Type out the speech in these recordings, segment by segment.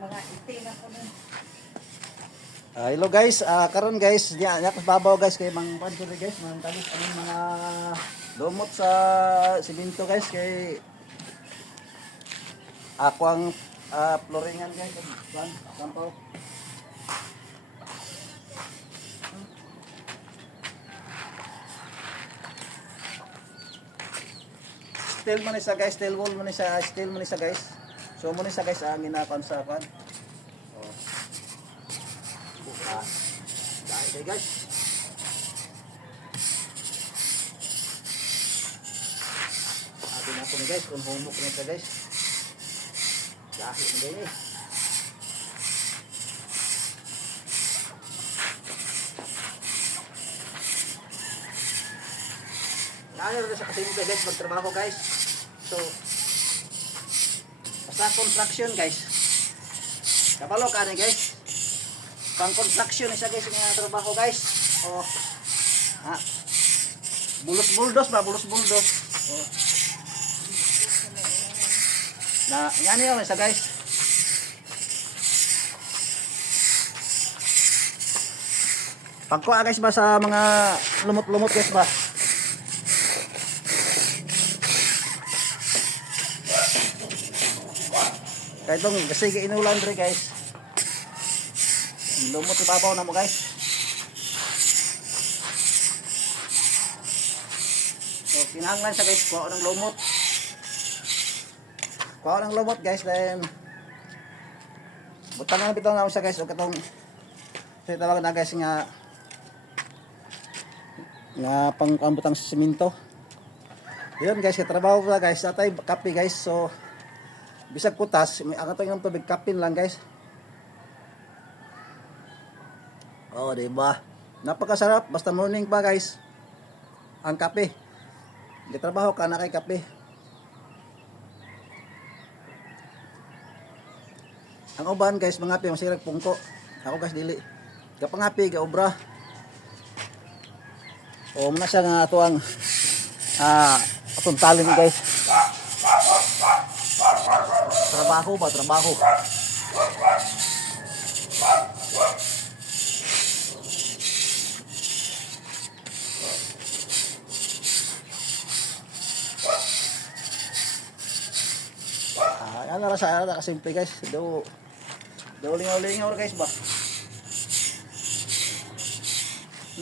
mga itim ako nun. Hello guys, karon guys, nya babaw guys kay mang pansuri guys, mang talis ang mga lumot sa simento guys kay ako ang flooringan guys, kan sampaw. Steel man isa guys, steel wall man isa guys. So mo ni sa guys ang ginakon sa kan. Okay guys. Abi na ko ni guys, kung humok na ito guys. Dahil na din eh. Ano rin sa kasimo guys, magtrabaho guys. So, basta construction guys. Kapalo ka ni guys. Pang construction isa guys nga trabaho guys. Oh. Ha. Bulos-buldos ba, bulos-buldos. Oh. Na, ngani yun isa guys. Pagkuha guys ba sa mga lumot-lumot guys ba. Kaya itong kasi inulan rin guys. Lumot ibabaw na mo guys. So kinahanglan siya guys, kuha ng lumot. Kuha ng lumot guys, then butang na bitaw na siya guys, o katong sa tawag na guys nga pangkambutang simento. Yun guys, katrabaho na guys, atay kape guys. So bisag kutas, may angat yung tubig kapin lang guys. Oh, diba? Napakasarap basta morning pa guys. Ang kape. Gitrabaho ka na kay kape. Ang uban guys, mga api masirag pungko. Ako guys dili. Kapangapi ga obra. O muna siya nga atuang atong talent guys. Trabaho ba? Trabaho. Ano ra sa ara kasimple guys. Do lingaw-lingaw guys ba.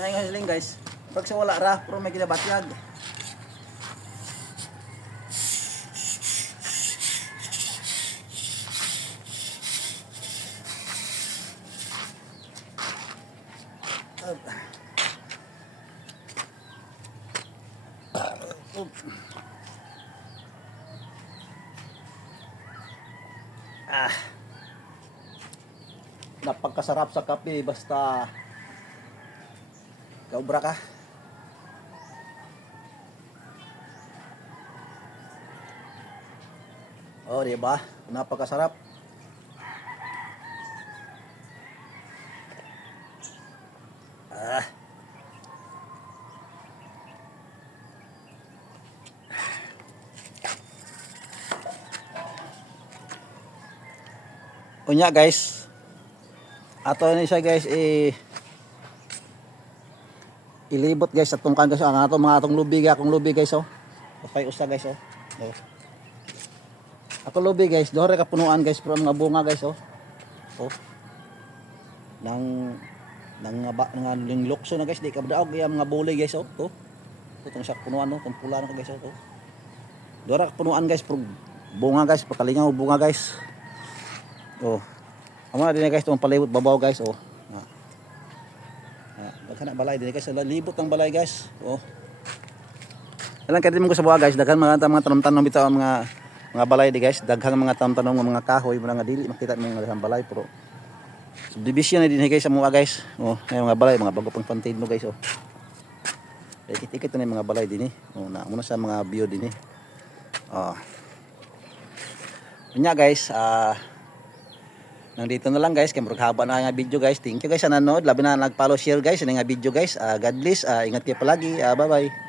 Naingon guys. Pag sa wala ra, pero may ginabatyag. Napagkasarap sa kape basta kaubra ka. Oh, diba? Napakasarap. Unya guys, ato ni siya guys ilibot guys atong kan guys ang atong lubi guys oh. Okay usa guys oh. Ato lubi guys, dore ka punuan guys pero mga bunga guys oh. Oh. Nang lukso na guys, di ka daog yung mga bulay guys oh. Oh. Itong sak punuan oh, tong pula na guys oh. Dore ka punuan guys pero bunga guys, pakalingaw bunga guys. Oh. Amo na din guys tong palibot babaw guys oh. Kana balay din guys, libot ng balay guys. Oh. Ilang kay din mo ko sa buha guys, daghan mga tanom-tanom bitaw mga balay di guys, daghang mga tanom-tanom mga kahoy mga dili makita mo nga balay pero subdivision na din guys sa mga guys. Oh, may mga balay, mga bago pang pantid mo guys oh. Ikit-ikit na mga balay din eh. Oh, na muna sa mga view din eh. Oh. Nya guys, nandito na lang guys, kay murag haba na nga video guys. Thank you guys sa nanood, labi na nag-follow, share guys sa nga video guys. God bless, ingat kayo palagi. Bye bye.